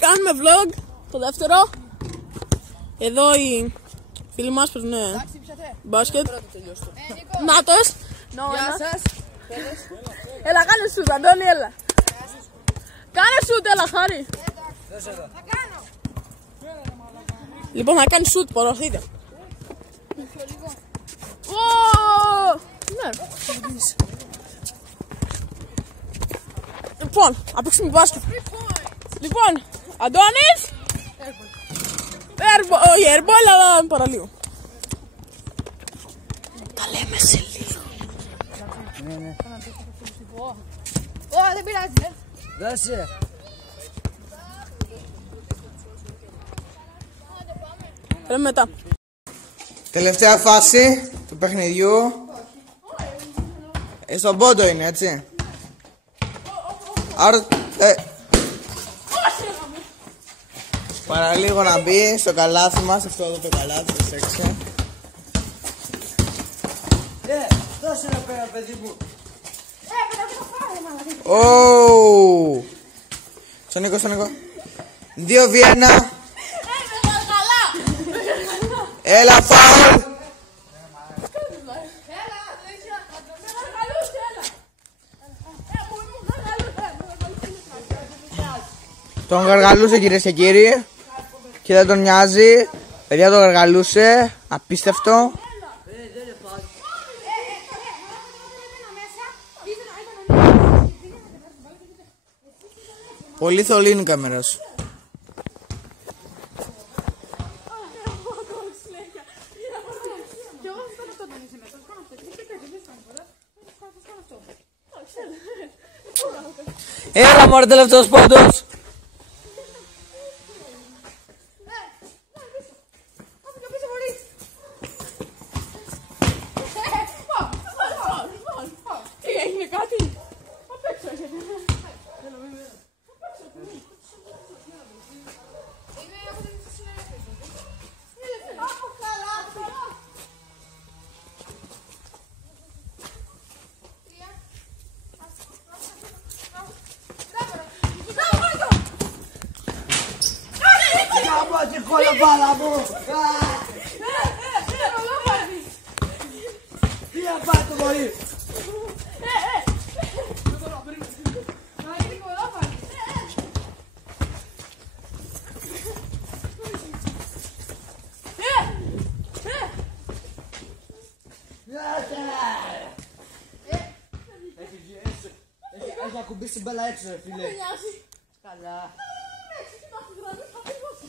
Κάνουμε vlog το δεύτερο. Εδώ οι φίλοι μας παίζουν μπάσκετ. Νάτος. Γεια σας. Έλα κάνε σουτ Αντώνη, έλα. Κάνε σουτ, έλα Χάρη. Θα κάνω. Λοιπόν θα κάνει σουτ, προωθείτε. Ναι. Λοιπόν, θα παίξουμε μπάσκετ. Λοιπόν, Αντώνης. Όχι, airball, αλλά παραλίγο. Τα λέμε σε λίγο. Ναι. Δεν πειράζει. Δώσε. Λέμε μετά. Τελευταία φάση του παιχνιδιού. Στον πόντο είναι, έτσι. Άρα, παραλίγο να μπει στο καλάθι μας. Αυτό εδώ το καλάθι, το έξω. Δώσε να πέρα, παιδί μου. Ωου. Στον Νίκο. 2-1. Έλα, φάουλ. Τον γαργαλούσε, κυρίες και κύριοι, και δεν τον νοιάζει. Παιδιά, τον γαργαλούσε. Απίστευτο. Πολύ θολή είναι η κάμερα σου. Έλα μωρέ, τελευταίος πόντος. Και κόλλα μπάλα μου. Τι να πάει το μωρί. Έχει ακουμπήσει μπάλα έξω, φίλε. Καλά.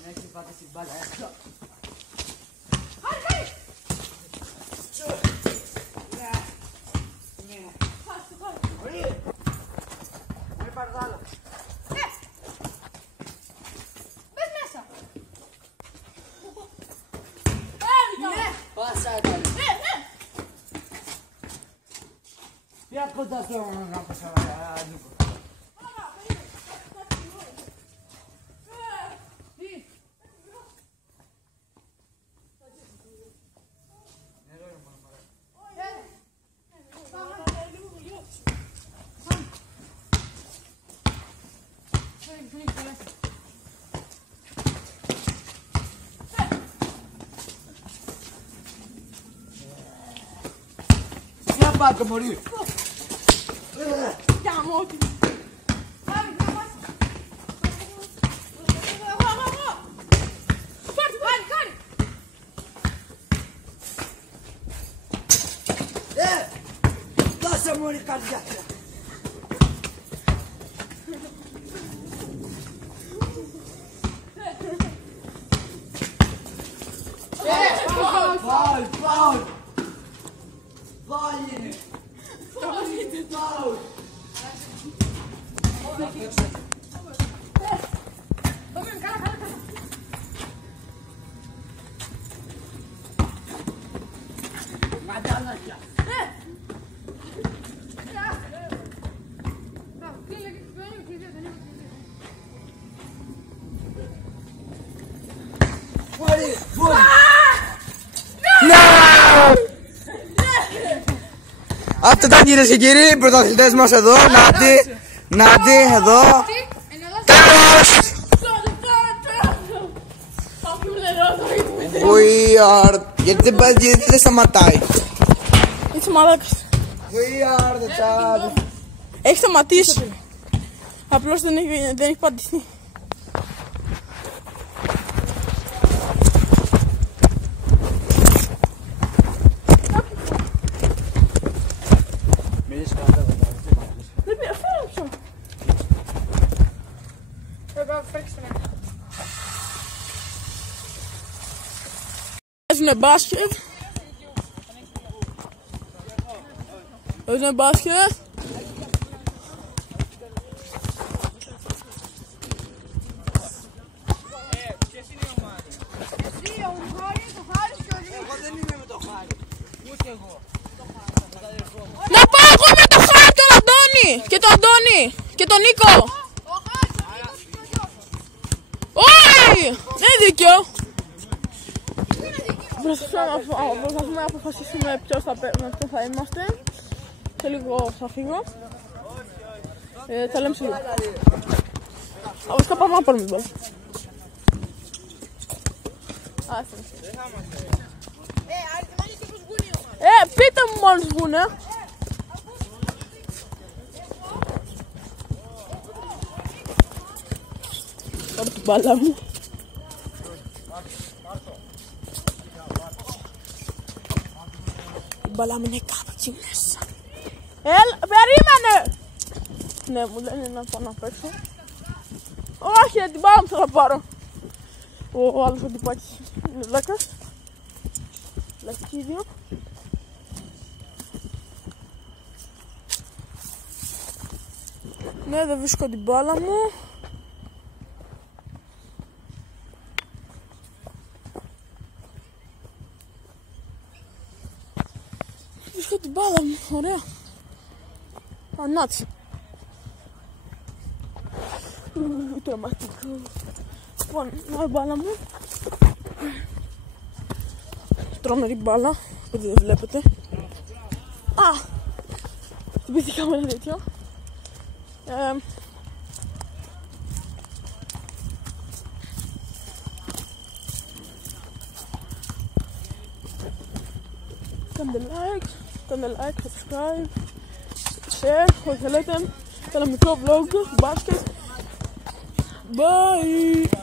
Έχει πάτε στην μπάλα έξω. Χάρη! Μην πάρει το άλλο. Μπες μέσα. Πάσα έκανε. Πια κοντά στο να πάσα Νίκο. Για πάτε μωρί. Για μότι. Δώσε μωρί καρδιά. Φάουλ. Φάουλ είναι. Φάουλ. Μαντάλακια. Αυτό ήταν, κυρίες και κύριοι, οι πρωταθλητές μας εδώ. Νάτι, εδώ. Τέλος! are. Γιατί δεν σταματάει. Είσαι μαλάκας. We are the champions. Έχει σταματήσει. Απλώς δεν έχει πατηθεί. Παίζουνε μπάσκετ. Παίζουνε μπάσκετ. Να πάω εγώ με το Χάρη, τον Αντώνη! Και τον Αντώνη! Και τον Νίκο! Όχι! Δεν είναι δίκαιο! Προσπαθούμε να αποφασίσουμε ποιος θα είμαστε. Σε λίγο θα φύγω. Θα λέμε σε λίγο. Βασικά πάμε να πάρουμε την μπάλα. Πείτε μου μόλις βγουνε. Πάρω την μπάλα μου. Η μπάλα μου είναι κάπου εκεί μέσα. Περίμενε! Ναι, μου λένε να πάω να παίξω. Όχι, την μπάλα μου θα πάρω. Ο άλλος αντιπάτης είναι λέκας. Λακίδιο. Ναι, δεν βρίσκω την μπάλα μου. Βρίσκω την μπάλα μου, ωραία. Ανάτσι. Τρομακτικό. Λοιπόν, να η μπάλα μου. Τρομερή μπάλα, που δεν βλέπετε. Α! Χτυπήθηκα με ένα τέτοιο. Κάντε like, subscribe, share, ό,τι θέλετε. Ένα μικρό vlog, μπάσκετ. Bye!